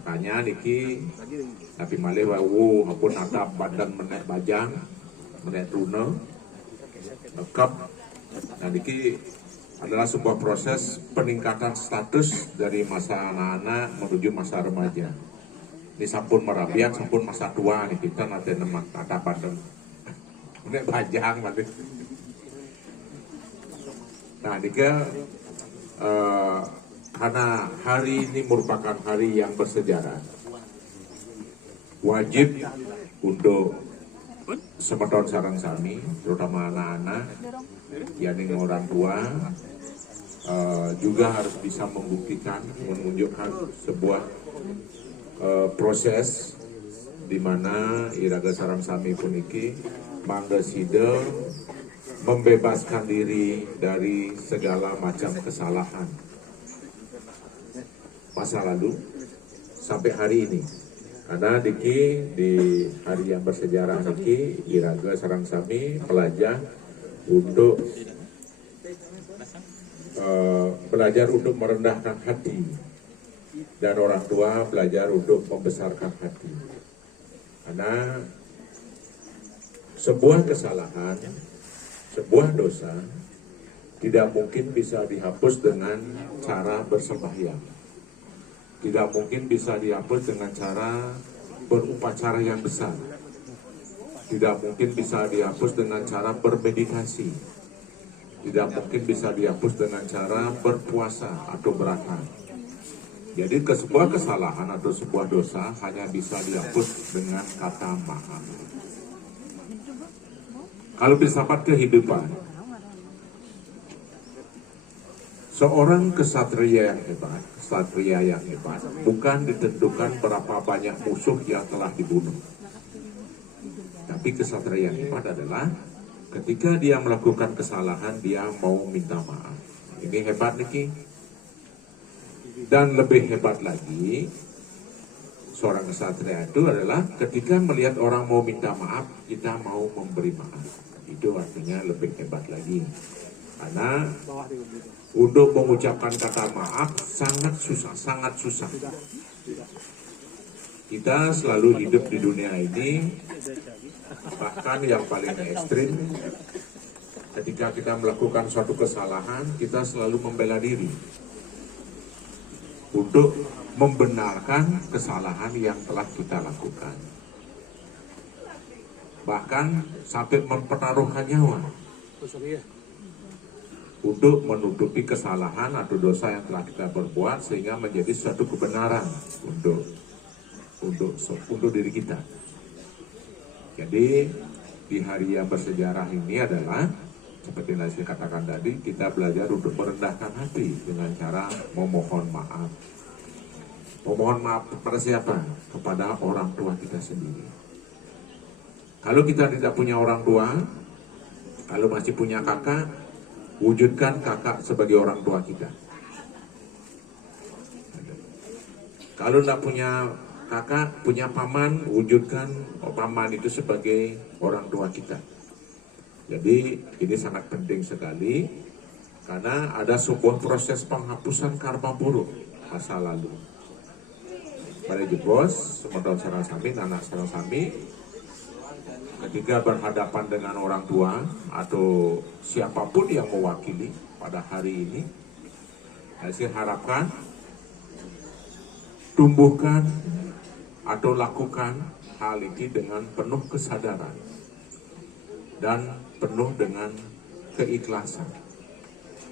Makanya niki tapi malih wae ampun adab badan menek bajang menek tuna lengkap. Nah niki adalah sebuah proses peningkatan status dari masa anak-anak menuju masa remaja. Ini sampun merabian, sampun masa tua nih kita nanti nemak kata badan menek bajang nanti. Nah niki karena hari ini merupakan hari yang bersejarah, wajib untuk semeton sarang sami, terutama anak-anak, yakni orang tua, juga harus bisa membuktikan, menunjukkan sebuah proses di mana iraga sarang sami puniki mangga sida membebaskan diri dari segala macam kesalahan masa lalu sampai hari ini. Karena Diki di hari yang bersejarah Diki iraga sarang sami belajar untuk merendahkan hati, dan orang tua belajar untuk membesarkan hati. Karena sebuah kesalahan, sebuah dosa tidak mungkin bisa dihapus dengan cara bersembahyang. Tidak mungkin bisa dihapus dengan cara berupacara yang besar. Tidak mungkin bisa dihapus dengan cara bermeditasi. Tidak mungkin bisa dihapus dengan cara berpuasa atau berakal. Jadi sebuah kesalahan atau sebuah dosa hanya bisa dihapus dengan kata maaf. Kalau filsafat kehidupan, seorang kesatria yang hebat bukan ditentukan berapa banyak musuh yang telah dibunuh. Tapi kesatria yang hebat adalah ketika dia melakukan kesalahan, dia mau minta maaf. Ini hebat Niki. Dan lebih hebat lagi, seorang kesatria itu adalah ketika melihat orang mau minta maaf, kita mau memberi maaf. Itu artinya lebih hebat lagi. Karena untuk mengucapkan kata maaf sangat susah. Kita selalu hidup di dunia ini, bahkan yang paling ekstrim, ketika kita melakukan suatu kesalahan, kita selalu membela diri untuk membenarkan kesalahan yang telah kita lakukan. Bahkan sampai mempertaruhkan nyawa untuk menutupi kesalahan atau dosa yang telah kita perbuat sehingga menjadi suatu kebenaran untuk diri kita. Jadi di hari yang bersejarah ini adalah seperti yang saya katakan tadi, kita belajar untuk merendahkan hati dengan cara memohon maaf. Memohon maaf kepada siapa? Kepada orang tua kita sendiri. Kalau kita tidak punya orang tua, kalau masih punya kakak, wujudkan kakak sebagai orang tua kita. Kalau tidak punya kakak, punya paman, wujudkan paman itu sebagai orang tua kita. Jadi ini sangat penting sekali karena ada sebuah proses penghapusan karma buruk masa lalu. Pada jebos, semeton sarang sami, anak sarang sami, ketika berhadapan dengan orang tua atau siapapun yang mewakili pada hari ini, saya harapkan tumbuhkan atau lakukan hal ini dengan penuh kesadaran dan penuh dengan keikhlasan.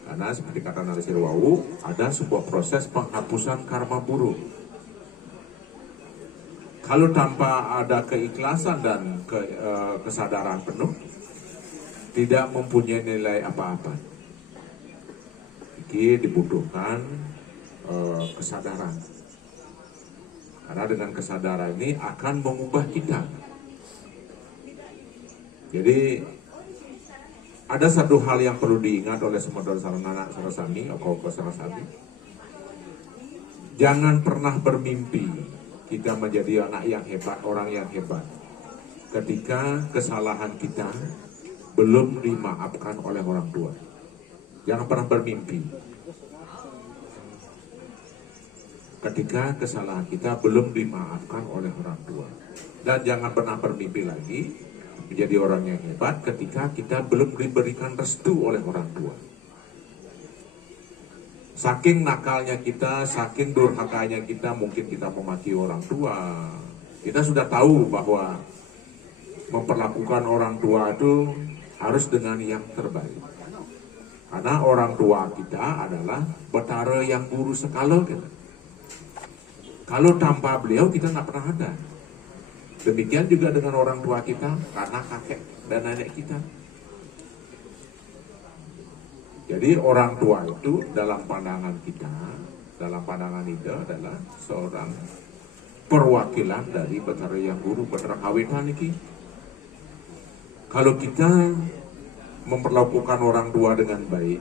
Karena seperti kata Narsir Wau, ada sebuah proses penghapusan karma buruk. Kalau tanpa ada keikhlasan dan kesadaran penuh, tidak mempunyai nilai apa-apa. Ini dibutuhkan kesadaran. Karena dengan kesadaran ini akan mengubah kita. Jadi ada satu hal yang perlu diingat oleh semeton sarana sarasami, oko sarasami. Jangan pernah bermimpi kita menjadi anak yang hebat, orang yang hebat, ketika kesalahan kita belum dimaafkan oleh orang tua. Jangan pernah bermimpi. ketika kesalahan kita belum dimaafkan oleh orang tua. Dan jangan pernah bermimpi lagi menjadi orang yang hebat ketika kita belum diberikan restu oleh orang tua. Saking nakalnya kita, saking durhakanya kita, mungkin kita memaki orang tua. Kita sudah tahu bahwa memperlakukan orang tua itu harus dengan yang terbaik. Karena orang tua kita adalah betara yang guru sekala kita. Kalau tanpa beliau kita nggak pernah ada. Demikian juga dengan orang tua kita, karena kakek dan nenek kita. Jadi orang tua itu dalam pandangan kita, dalam pandangan Ida adalah seorang perwakilan dari betara yang guru, betara kawitan ini. Kalau kita memperlakukan orang tua dengan baik,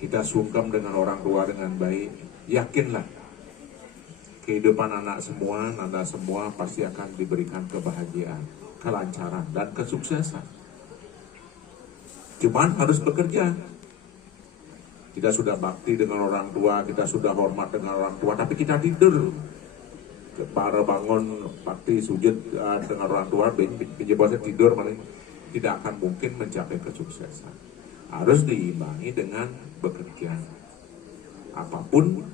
kita sungkem dengan orang tua dengan baik, yakinlah kehidupan anak semua, nanda semua pasti akan diberikan kebahagiaan, kelancaran, dan kesuksesan. Cuman harus bekerja. Kita sudah bakti dengan orang tua, kita sudah hormat dengan orang tua, tapi kita tidur. Para bangun bakti sujud dengan orang tua, penjebasnya tidur, malah tidak akan mungkin mencapai kesuksesan. Harus diimbangi dengan bekerja. Apapun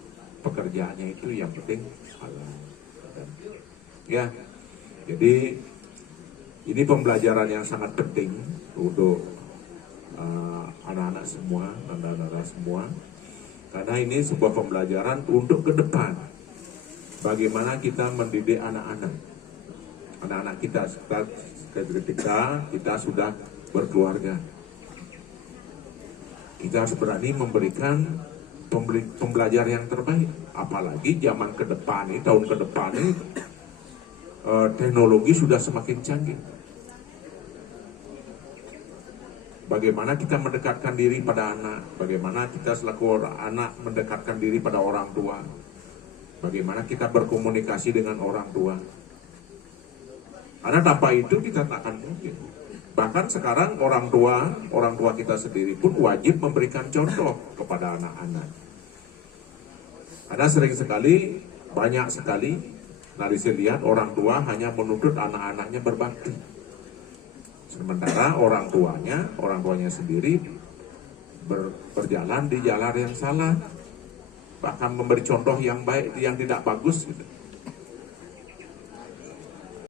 pekerjaannya itu yang penting halal. Ya, jadi ini pembelajaran yang sangat penting untuk anak-anak semua, anak-anak semua, karena ini sebuah pembelajaran untuk ke depan. Bagaimana kita mendidik anak-anak kita ketika kita sudah berkeluarga. Kita harus berani memberikan pembelajaran yang terbaik. Apalagi zaman ke depan ini, tahun ke depan ini, teknologi sudah semakin canggih. Bagaimana kita mendekatkan diri pada anak, bagaimana kita selaku anak mendekatkan diri pada orang tua, bagaimana kita berkomunikasi dengan orang tua. Karena tanpa itu kita tak akan mungkin. Bahkan sekarang orang tua kita sendiri pun wajib memberikan contoh kepada anak-anak. Karena sering sekali, banyak sekali, saya lihat orang tua hanya menuntut anak-anaknya berbakti. Sementara orang tuanya sendiri berjalan di jalan yang salah, bahkan memberi contoh yang baik, yang tidak bagus gitu.